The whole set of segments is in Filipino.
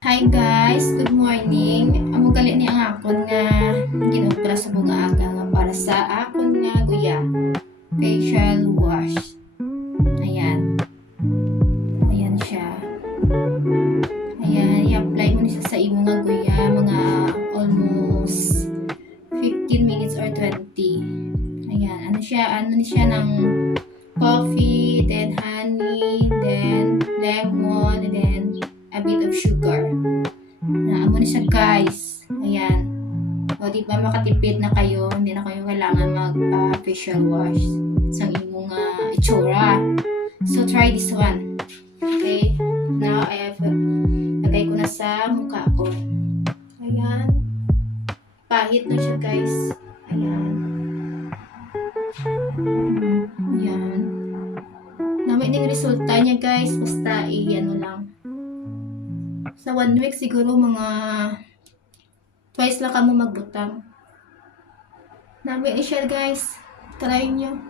Hi guys, good morning. Amo gali ni ang akon nga ginobra sa mga aga nga para sa akon nga guya. Facial wash. Ayan. Ayan siya. Ayan, i-apply mo ni sa imo nga guya mga almost 15 minutes or 20. Ayan, ano ni siya ng coffee, then honey, then lemon, and then a bit of sugar. Amo na siya guys. Ayan. O di ba makatipid na kayo, hindi na kayo kailangan mag facial wash sa imong itsura. So try this one. Okay? Now I have lagay ko na sa mukha ko. Ayan. Pahit na siya guys. Ayan. Ayan. Namin yung resulta niya guys. Basta ano lang. Sa 1 week siguro mga twice lang kamo magbutang. Namin i-share guys. Try nyo.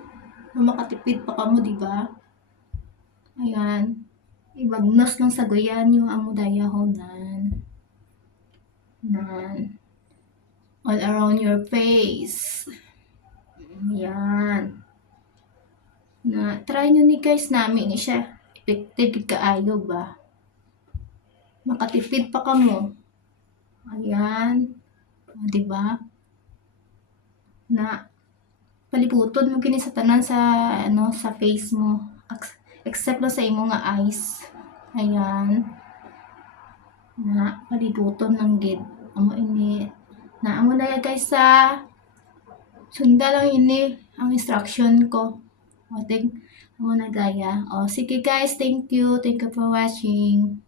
Makatipid pa kamo, di ba? Ayan. Ibagnos lang sa guyan nyo amo dayahonan. Nan. All around your face. Ayan. Try nyo ni guys namin siya. Effective kaayo ba? Makatipid pa kamo. Ayan. O, diba? Palibuton mo kini sa tanan sa face mo. Except lang sa imo nga eyes. Ayan. Palibuton lang gid. Amo ini. Amo na ya guys sa sunda lang ini ang instruction ko. O, amo na gaya. O, sige guys, thank you. Thank you for watching.